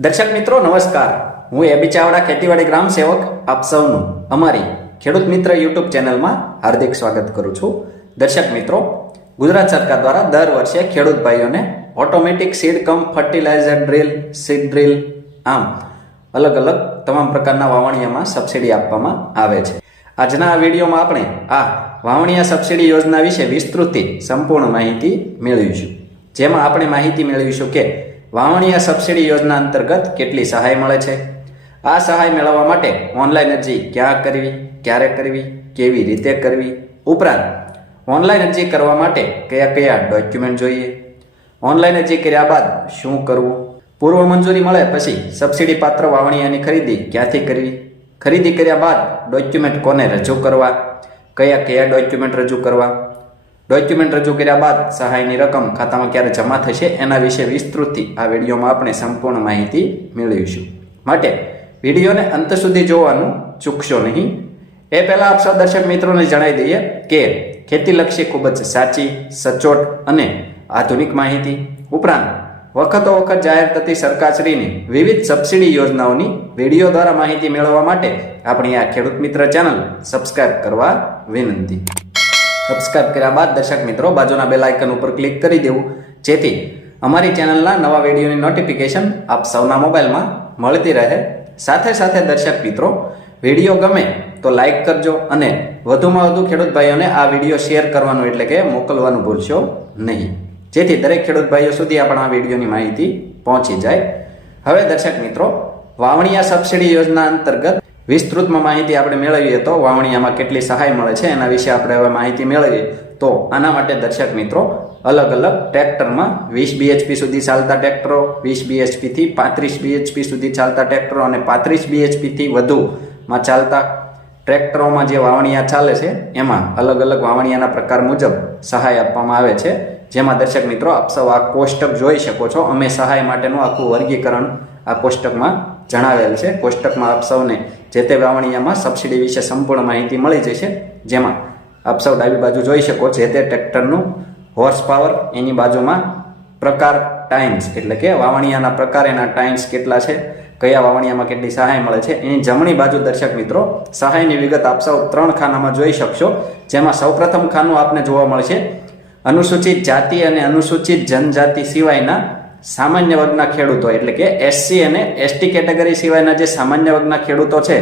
દર્શક મિત્રો નમસ્કાર, હું એબી ચાવડા ખેતીવાડી ગ્રામ સેવક આપ સૌનું અમારી ખેડૂત મિત્ર યુટ્યુબ ચેનલમાં હાર્દિક સ્વાગત કરું છું। દર્શક મિત્રો, ગુજરાત સરકાર દ્વારા દર વર્ષે ખેડૂત ભાઈઓને ઓટોમેટિક સીડ કમ ફર્ટિલાઇઝર ડ્રીલ, સીડ ડ્રીલ, આમ અલગ અલગ તમામ પ્રકારના વાવણિયામાં સબસિડી આપવામાં આવે છે। આજના આ વિડીયોમાં આપણે આ વાવણિયા સબસિડી યોજના વિશે વિસ્તૃતથી સંપૂર્ણ માહિતી મેળવીશું, જેમાં આપણે માહિતી મેળવીશું કે વાવણિયા સબસિડી યોજના અંતર્ગત કેટલી સહાય મળે છે, આ સહાય મેળવવા માટે ઓનલાઈન અરજી ક્યાં કરવી, ક્યારે કરવી, કેવી રીતે કરવી, ઉપરાંત ઓનલાઈન અરજી કરવા માટે કયા કયા ડોક્યુમેન્ટ જોઈએ, ઓનલાઈન અરજી કર્યા બાદ શું કરવું, પૂર્વ મંજૂરી મળે પછી સબસિડી પાત્ર વાવણિયાની ખરીદી ક્યાંથી કરવી, ખરીદી કર્યા બાદ ડોક્યુમેન્ટ કોને રજૂ કરવા, કયા કયા ડોક્યુમેન્ટ રજૂ કરવા, ડોક્યુમેન્ટ રજૂ કર્યા બાદ સહાયની રકમ ખાતામાં ક્યારે જમા થશે, એના વિશે વિસ્તૃતથી આ વિડીયોમાં આપણે સંપૂર્ણ માહિતી મેળવીશું। માટે વિડીયોને અંત સુધી જોવાનું ચૂકશો નહીં। એ પહેલાં આપ સૌ દર્શક મિત્રોને જણાવી દઈએ કે ખેતીલક્ષી ખૂબ જ સાચી, સચોટ અને આધુનિક માહિતી, ઉપરાંત વખતો વખત જાહેર થતી સરકારશ્રીની વિવિધ સબસિડી યોજનાઓની વિડીયો દ્વારા માહિતી મેળવવા માટે આપણી આ ખેડૂત મિત્ર ચેનલ સબસ્ક્રાઇબ કરવા વિનંતી। સબસ્ક્રાઇબ કર્યા બાદ દર્શક મિત્રો બાજુના બેલ આઇકન ઉપર ક્લિક કરી દેવું, જેથી અમારી ચેનલના નવા વિડીયોની નોટિફિકેશન આપ સૌના મોબાઈલમાં મળતી રહે। સાથે સાથે દર્શક મિત્રો, વિડીયો ગમે તો લાઇક કરજો અને વધુમાં વધુ ખેડૂત ભાઈઓને આ વિડીયો શેર કરવાનું એટલે કે મોકલવાનું ભૂલશો નહીં, જેથી દરેક ખેડૂત ભાઈઓ સુધી આપણા આ વિડીયોની માહિતી પહોંચી જાય। હવે દર્શક મિત્રો, વાવણિયા સબસિડી યોજના અંતર્ગત વિસ્તૃતમાં માહિતી આપણે મેળવીએ તો વાવણિયામાં કેટલી સહાય મળે છે એના વિશે આપણે હવે માહિતી મેળવીએ તો આના માટે દર્શક મિત્રો અલગ અલગ ટ્રેક્ટરમાં 20 BHP સુધી ચાલતા ટ્રેક્ટરો, 20 BHP થી 35 BHP સુધી ચાલતા ટ્રેક્ટરો અને 35 BHP થી વધુમાં ચાલતા ટ્રેક્ટરોમાં જે વાવણિયા ચાલે છે એમાં અલગ અલગ વાવણિયાના પ્રકાર મુજબ સહાય આપવામાં આવે છે। જેમાં દર્શક મિત્રો આપ સૌ આ કોષ્ટક જોઈ શકો છો, અમે સહાય માટેનું આખું વર્ગીકરણ આ કોષ્ટકમાં જણાવેલ છે। કોષ્ટકમાં આપ સૌને જે તે વાવણિયામાં સબસિડી વિશે સંપૂર્ણ માહિતી મળી જશે, જેમાં આપ સૌ ડાબી બાજુ જોઈ શકો જે તે ટ્રેક્ટરનું હોર્સ પાવર, એની બાજુમાં પ્રકાર ટાઈમ્સ એટલે કે વાવણિયાના પ્રકાર, એના ટાઈમ્સ કેટલા છે, કયા વાવણિયામાં કેટલી સહાય મળે છે, એની જમણી બાજુ દર્શક મિત્રો સહાયની વિગત આપ સૌ 3 ખાનામાં જોઈ શકશો। જેમાં સૌપ્રથમ ખાનું આપને જોવા મળશે અનુસૂચિત જાતિ અને અનુસૂચિત જનજાતિ સિવાયના સામાન્ય વર્ગના ખેડૂતો એટલે કે SC અને ST કેટેગરી સિવાયના જે સામાન્ય વર્ગના ખેડૂતો છે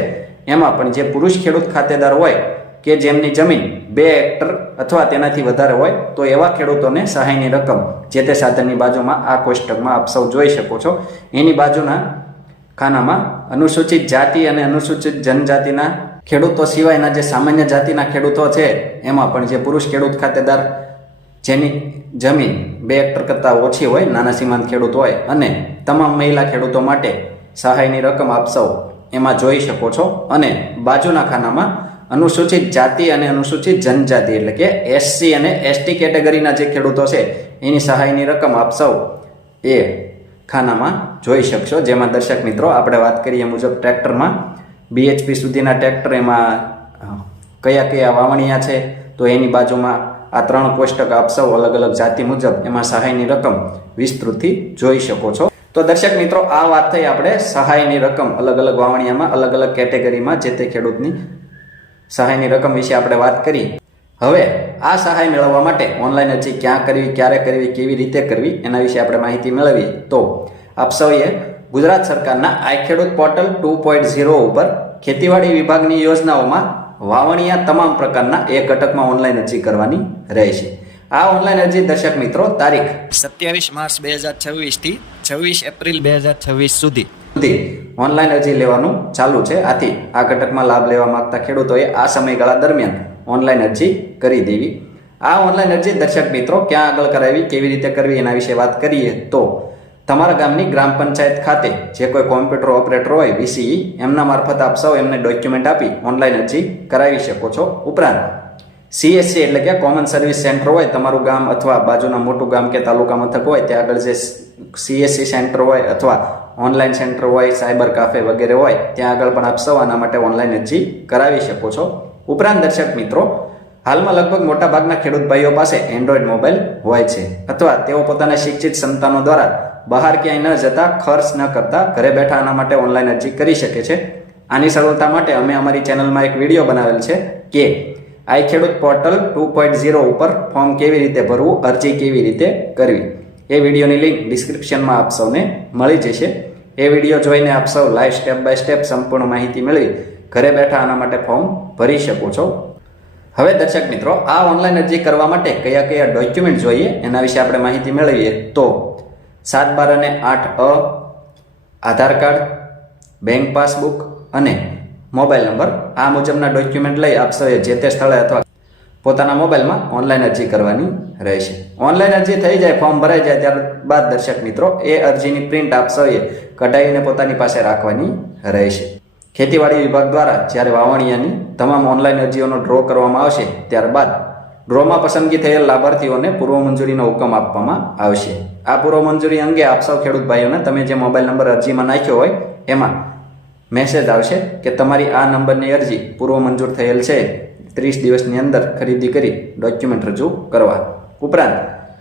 એમાં પણ જે પુરુષ ખેડૂત ખાતેદાર હોય કે જેમની જમીન 2 હેક્ટર અથવા તેનાથી વધારે હોય તો એવા ખેડૂતોને સહાયની રકમ જે તે સાધનની બાજુમાં આ કોષ્ટકમાં આપ સૌ જોઈ શકો છો। એની બાજુના ખાનામાં અનુસૂચિત જાતિ અને અનુસૂચિત જનજાતિના ખેડૂતો સિવાયના જે સામાન્ય જાતિના ખેડૂતો છે એમાં પણ જે પુરુષ ખેડૂત ખાતેદાર જેની જમીન 2 હેક્ટર કરતાં ઓછી હોય, નાના સીમાંત ખેડૂત હોય, અને તમામ મહિલા ખેડૂતો માટે સહાયની રકમ આપ સૌ એમાં જોઈ શકો છો। અને બાજુના ખાનામાં અનુસૂચિત જાતિ અને અનુસૂચિત જનજાતિ એટલે કે SC અને ST કેટેગરીના જે ખેડૂતો છે એની સહાયની રકમ આપ સૌ એ ખાનામાં જોઈ શકશો। જેમાં દર્શક મિત્રો આપણે વાત કરીએ મુજબ ટ્રેક્ટરમાં BHP સુધીના ટ્રેક્ટર એમાં કયા કયા વાવણિયા છે તો એની બાજુમાં આ 3 કોષ્ટક આપ સૌ અલગ અલગ જાતિ મુજબ એમાં સહાયની રકમ વિસ્તૃતથી જોઈ શકો છો। તો દર્શક મિત્રો આ વાત થઈ આપણે સહાયની રકમ અલગ અલગ વાવણિયામાં અલગ અલગ કેટેગરીમાં જે તે ખેડૂતની સહાયની રકમ વિશે આપણે વાત કરી। હવે આ સહાય મેળવવા માટે ઓનલાઈન અરજી ક્યાં કરવી, ક્યારે કરવી, કેવી રીતે કરવી એના વિશે આપણે માહિતી મેળવીએ તો આપ સૌએ ગુજરાત સરકારના આઈ ખેડૂત પોર્ટલ 2.0 ઉપર ખેતીવાડી વિભાગની યોજનાઓમાં વાવણિયા તમામ પ્રકારના એક ઘટકમાં ઓનલાઈન અરજી કરવાની રહેશે। આ ઓનલાઈન અરજી દર્શક મિત્રો તારીખ 27 માર્ચ 2026 થી 26 એપ્રિલ 2026 સુધી ઓનલાઈન અરજી લેવાનું ચાલુ છે। આથી આ ઘટકમાં લાભ લેવા માંગતા ખેડૂતોએ આ સમયગાળા દરમિયાન ઓનલાઈન અરજી કરી દેવી। આ ઓનલાઈન અરજી દર્શક મિત્રો ક્યાં આગળ કરાવી, કેવી રીતે કરવી એના વિશે વાત કરીએ તો તમારા ગામની ગ્રામ પંચાયત ખાતે જે કોઈ કોમ્પ્યુટર ઓપરેટર હોય VCE એમના મારફત આપ સૌ એમને ડોક્યુમેન્ટ આપી ઓનલાઈન અરજી કરાવી શકો છો। ઉપરાંત CSC એટલે કે કોમન સર્વિસ સેન્ટર હોય તમારું ગામ અથવા બાજુના મોટું ગામ કે તાલુકા મથક હોય ત્યાં આગળ જે CSC સેન્ટર હોય અથવા ઓનલાઈન સેન્ટર હોય, સાયબર કાફે વગેરે હોય ત્યાં આગળ પણ આપ સૌ આના માટે ઓનલાઈન અરજી કરાવી શકો છો। ઉપરાંત દર્શક મિત્રો હાલમાં લગભગ મોટા ભાગના ખેડૂત ભાઈઓ પાસે એન્ડ્રોઈડ મોબાઈલ હોય છે અથવા તેઓ પોતાના શિક્ષિત સંતાનો દ્વારા બહાર ક્યાંય ન જતા, ખર્ચ ન કરતા ઘરે બેઠા આના માટે ઓનલાઈન અરજી કરી શકે છે. આની સરળતા માટે અમે અમારી ચેનલમાં એક વિડીયો બનાવેલ છે કે આઈ ખેડૂત પોર્ટલ 2.0 ઉપર ફોર્મ કેવી રીતે ભરવું, અરજી કેવી રીતે કરવી. એ વિડીયોની લિંક ડિસ્ક્રિપ્શનમાં આપ સૌને મળી જશે. એ વિડીયો જોઈને આપ સૌ લાઈવ સ્ટેપ બાય સ્ટેપ સંપૂર્ણ માહિતી મેળવી ઘરે બેઠા આના માટે ફોર્મ ભરી શકો છો. હવે દર્શક મિત્રો, આ ઓનલાઈન અરજી કરવા માટે કયા કયા ડોક્યુમેન્ટ જોઈએ એના વિશે આપણે માહિતી મેળવીએ તો 7/12 અને 8A, આધાર કાર્ડ, બેંક પાસબુક અને મોબાઈલ નંબર આ મુજબના ડોક્યુમેન્ટ લઈ આપ સૌએ જે તે સ્થળે અથવા પોતાના મોબાઈલમાં ઓનલાઈન અરજી કરવાની રહેશે. ઓનલાઈન અરજી થઈ જાય, ફોર્મ ભરાઈ જાય ત્યારબાદ દર્શક મિત્રો એ અરજીની પ્રિન્ટ આપ સૌએ કઢાવીને પોતાની પાસે રાખવાની રહેશે. ખેતીવાડી વિભાગ દ્વારા જ્યારે વાવણિયાની તમામ ઓનલાઈન અરજીઓનો ડ્રો કરવામાં આવશે ત્યારબાદ ડ્રોમાં પસંદગી થયેલ લાભાર્થીઓને પૂર્વ મંજૂરીનો હુકમ આપવામાં આવશે. આ પૂર્વ મંજૂરી અંગે આપ સૌ ખેડૂત ભાઈઓને તમે જે મોબાઈલ નંબર અરજીમાં નાખ્યો હોય એમાં મેસેજ આવશે કે તમારી આ નંબરની અરજી પૂર્વ મંજૂર થયેલ છે, 30 દિવસની અંદર ખરીદી કરી ડોક્યુમેન્ટ રજૂ કરવા. ઉપરાંત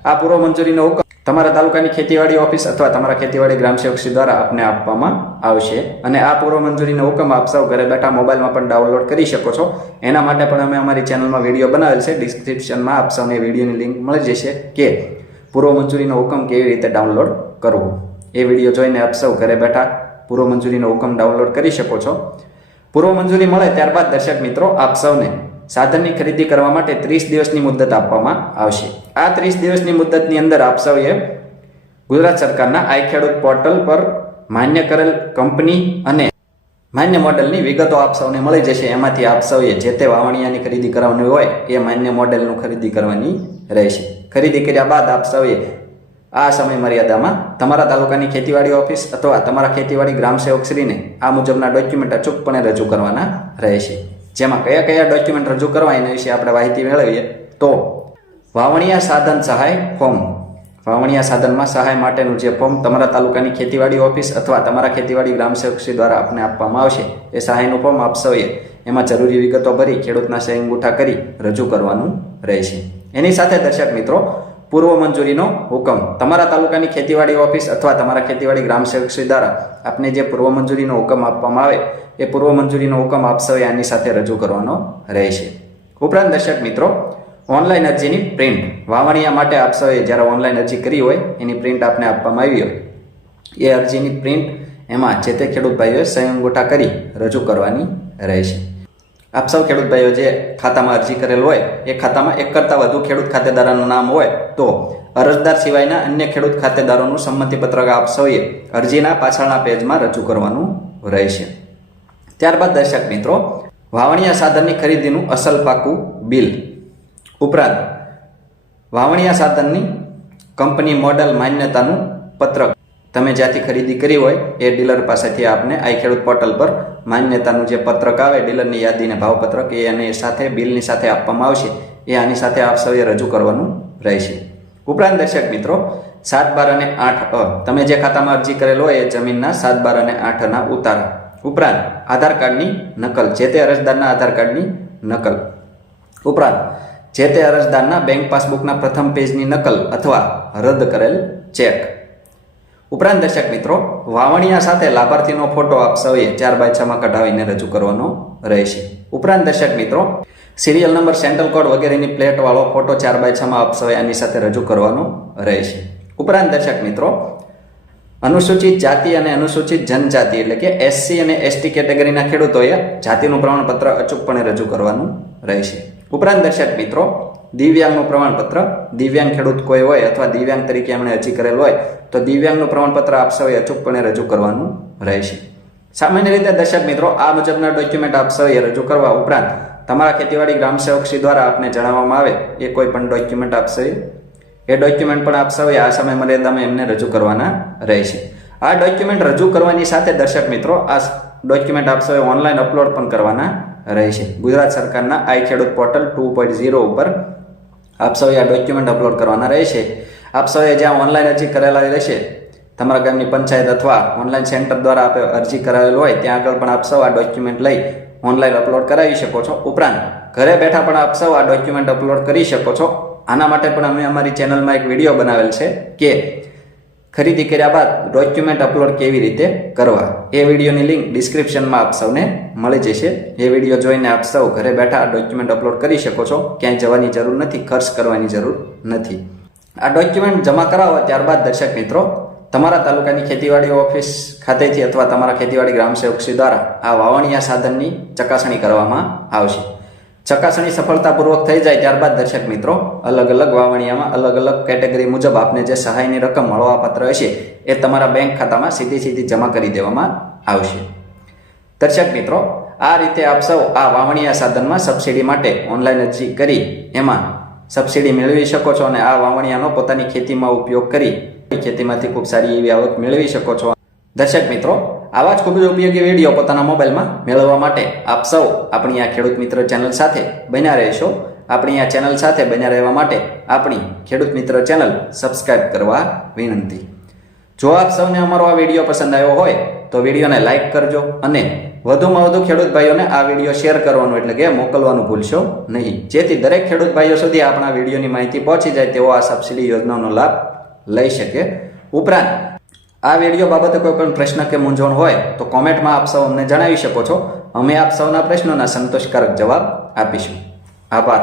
આ પૂર્વ મંજૂરીનો હુકમ તમારા તાલુકાની ખેતીવાડી ઓફિસ અથવા તમારા ખેતીવાડી ગ્રામ સેવકશ્રી દ્વારા આપને આપવામાં આવશે. અને આ પૂર્વ મંજૂરીનો હુકમ આપ સૌ ઘરે બેઠા મોબાઈલમાં પણ ડાઉનલોડ કરી શકો છો. એના માટે પણ અમે અમારી ચેનલમાં વિડીયો બનાવેલ છે. ડિસ્ક્રિપ્શનમાં આપ સૌને વિડીયોની લિંક મળી જશે કે પૂર્વ મંજૂરીનો હુકમ કેવી રીતે ડાઉનલોડ કરવો. એ વિડીયો જોઈને આપ સૌ ઘરે બેઠા પૂર્વ મંજૂરીનો હુકમ ડાઉનલોડ કરી શકો છો. પૂર્વ મંજૂરી મળે ત્યારબાદ દર્શક મિત્રો આપ સૌને સાધનની ખરીદી કરવા માટે 30 દિવસની મુદત આપવામાં આવશે. આ 30 દિવસની મુદતની અંદર આપ સૌએ ગુજરાત સરકારના આઈ ખેડૂત પોર્ટલ પર માન્ય કરેલ કંપની અને માન્ય મોડેલની વિગતો આપ સૌને મળી જશે. એમાંથી આપ સૌએ જે તે વાવણિયાની ખરીદી કરવાની હોય એ માન્ય મોડેલનું ખરીદી કરવાની રહેશે. ખરીદી કર્યા બાદ આપ સૌએ આ સમય મર્યાદામાં તમારા તાલુકાની ખેતીવાડી ઓફિસ અથવા તમારા ખેતીવાડી ગ્રામ સેવકશ્રીને આ મુજબના ડોક્યુમેન્ટ અચૂકપણે રજૂ કરવાના રહેશે. જેમાં કયા કયા ડોક્યુમેન્ટ રજૂ કરવા એના વિશે આપણે માહિતી મેળવીએ તો વાવણિયા સાધન સહાય ફોર્મ. વાવણિયા સાધનમાં સહાય માટેનું જે ફોર્મ તમારા તાલુકાની ખેતીવાડી ઓફિસ અથવા તમારા ખેતીવાડી ગ્રામ સેવકશ્રી દ્વારા આપને આપવામાં આવશે એ સહાયનું ફોર્મ આપ સૌએ એમાં જરૂરી વિગતો ભરી ખેડૂતના સહી અંગૂઠા કરી રજૂ કરવાનું રહેશે. એની સાથે દર્શક મિત્રો પૂર્વ મંજૂરીનો હુકમ તમારા તાલુકાની ખેતીવાડી ઓફિસ અથવા તમારા ખેતીવાડી ગ્રામ સેવકશ્રી દ્વારા આપને જે પૂર્વ મંજૂરીનો હુકમ આપવામાં આવે એ પૂર્વ મંજૂરીનો હુકમ આપ સૌએ આની સાથે રજૂ કરવાનો રહેશે. ઉપરાંત દર્શક મિત્રો ઓનલાઈન અરજીની પ્રિન્ટ વાવણિયા માટે આપ સૌએ જ્યારે ઓનલાઈન અરજી કરી હોય એની પ્રિન્ટ આપને આપવામાં આવી હોય એ અરજીની પ્રિન્ટ એમાં જે તે ખેડૂત ભાઈઓએ સહી અંગૂઠા કરી રજૂ કરવાની રહેશે. આપ સૌ ખેડૂત ભાઈઓ જે ખાતામાં અરજી કરેલ હોય એ ખાતામાં એક કરતાં વધુ ખેડૂત ખાતેદારોનું નામ હોય તો અરજદાર સિવાયના અન્ય ખેડૂત ખાતેદારોનું સંમતિપત્રક આપ સૌએ અરજીના પાછળના પેજમાં રજૂ કરવાનું રહેશે. ત્યારબાદ દર્શક મિત્રો વાવણિયા સાધનની ખરીદીનું અસલ પાકું બિલ. ઉપરાંત વાવણિયા સાધનની કંપની મોડલ માન્યતાનું પત્રક તમે જ્યાંથી ખરીદી કરી હોય એ ડીલર પાસેથી આપને આઈ ખેડૂત પોર્ટલ પર માન્યતાનું જે પત્રક આવે ડીલરની યાદીને ભાવપત્રક એ અને સાથે બિલની સાથે આપવામાં આવશે એ આની સાથે આપ સૌએ રજૂ કરવાનું રહેશે. ઉપરાંત દર્શક મિત્રો 7/12 અને 8A તમે જે ખાતામાં અરજી કરેલ હોય એ જમીનના 7/12 અને 8A ઉતારા. ઉપરાંત આધાર કાર્ડની નકલ, જે તે અરજદારના આધાર કાર્ડની નકલ. ઉપરાંત જે તે અરજદારના બેંક પાસબુકના પ્રથમ પેજની નકલ અથવા રદ કરેલ ચેક. ઉપરાંત દર્શક મિત્રો વાવણિયા સાથે લાભાર્થીનો ફોટો આપ સૌએ 4x6 કઢાવીને રજૂ કરવાનો રહેશે. ઉપરાંત દર્શક મિત્રો સિરિયલ નંબર, સેન્ટ્રલ કોડ વગેરેની પ્લેટ વાળો ફોટો 4x6 આપ સૌએ આની સાથે રજૂ કરવાનો રહેશે. ઉપરાંત દર્શક મિત્રો અનુસૂચિત જાતિ અને અનુસૂચિત જનજાતિ એટલે કે SC અને ST કેટેગરીના ખેડૂતોએ જાતિનું પ્રમાણપત્ર અચૂકપણે રજૂ કરવાનું રહેશે. ઉપરાંત દર્શક મિત્રો દિવ્યાંગનું પ્રમાણપત્ર, દિવ્યાંગ ખેડૂત કોઈ હોય અથવા દિવ્યાંગ તરીકે એમણે અરજી કરેલ હોય તો દિવ્યાંગનું પ્રમાણપત્ર આપ સૌએ અચૂકપણે રજૂ કરવાનું રહેશે. સામાન્ય રીતે દર્શક મિત્રો આ મુજબના ડોક્યુમેન્ટ આપ સૌએ રજૂ કરવા ઉપરાંત તમારા ખેતીવાડી ગ્રામ સેવકશ્રી દ્વારા આપને જણાવવામાં આવે એ કોઈ પણ ડોક્યુમેન્ટ આપ સૌએ એ ડોક્યુમેન્ટ પણ આપ સૌએ આ સમય મર્યાદામાં એમને રજૂ કરવાના રહેશે. આ ડોક્યુમેન્ટ રજૂ કરવાની સાથે દર્શક મિત્રો આ ડોક્યુમેન્ટ આપ સૌએ ઓનલાઈન અપલોડ પણ કરવાના રહેશે. ગુજરાત સરકારના આઈ ખેડૂત પોર્ટલ 2.0 ઉપર આપ સૌએ આ ડોક્યુમેન્ટ અપલોડ કરવાના રહેશે. આપ સૌએ જ્યાં ઓનલાઈન અરજી કરેલા રહેશે તમારા ગામની પંચાયત અથવા ઓનલાઈન સેન્ટર દ્વારા આપે અરજી કરાવેલ હોય ત્યાં આગળ પણ આપ સૌ આ ડોક્યુમેન્ટ લઈ ઓનલાઈન અપલોડ કરાવી શકો છો. ઉપરાંત ઘરે બેઠા પણ આપ સૌ આ ડોક્યુમેન્ટ અપલોડ કરી શકો છો. આના માટે પણ અમે અમારી ચેનલમાં એક વિડીયો બનાવેલ છે કે ખરીદી કર્યા બાદ ડોક્યુમેન્ટ અપલોડ કેવી રીતે કરવા એ વિડીયોની લિંક ડિસ્ક્રિપ્શનમાં આપ સૌને મળી જશે. એ વિડીયો જોઈને આપ સૌ ઘરે બેઠા ડોક્યુમેન્ટ અપલોડ કરી શકો છો. ક્યાંય જવાની જરૂર નથી, ખર્ચ કરવાની જરૂર નથી. આ ડોક્યુમેન્ટ જમા કરાવો ત્યારબાદ દર્શક મિત્રો તમારા તાલુકાની ખેતીવાડી ઓફિસ ખાતેથી અથવા તમારા ખેતીવાડી ગ્રામ સેવકશ્રી દ્વારા આ વાવણીયા સાધનની ચકાસણી કરવામાં આવશે. ચકાસણી સફળતાપૂર્વક થઈ જાય ત્યારબાદ દર્શક મિત્રો અલગ અલગ વાવણીયામાં અલગ અલગ કેટેગરી મુજબ આપને જે સહાયની રકમ મળવાપાત્ર હશે એ તમારા બેંક ખાતામાં સીધી જમા કરી દેવામાં આવશે. દર્શક મિત્રો આ રીતે આપ સૌ આ વાવણીયા સાધનમાં સબસિડી માટે ઓનલાઈન અરજી કરી એમાં સબસિડી મેળવી શકો છો અને આ વાવણીયાનો પોતાની ખેતીમાં ઉપયોગ કરી ખેતીમાંથી ખૂબ સારી એવી આવક મેળવી શકો છો. દર્શક મિત્રો આવા જ ખૂબ જ ઉપયોગી વિડીયો પોતાના મોબાઈલમાં મેળવવા માટે આપ સૌ આપણી આ ખેડૂત મિત્ર ચેનલ સાથે બન્યા રહેશો. આપણી આ ચેનલ સાથે બન્યા રહેવા માટે આપણી ખેડૂત મિત્ર ચેનલ સબસ્ક્રાઇબ કરવા વિનંતી. જો આપ સૌને અમારો આ વિડીયો પસંદ આવ્યો હોય તો વિડીયોને લાઇક કરજો અને વધુમાં વધુ ખેડૂત ભાઈઓને આ વિડીયો શેર કરવાનું એટલે કે મોકલવાનું ભૂલશો નહીં, જેથી દરેક ખેડૂત ભાઈઓ સુધી આપણા વિડીયોની માહિતી પહોંચી જાય તેઓ આ સબસિડી યોજનાનો લાભ લઈ શકે. ઉપરાંત આ વિડીયો બાબતે કોઈ પણ પ્રશ્ન કે મૂંઝવણ હોય તો કોમેન્ટમાં આપ સૌ અમને જણાવી શકો છો. અમે આપ સૌના પ્રશ્નોના સંતોષકારક જવાબ આપીશું. આભાર.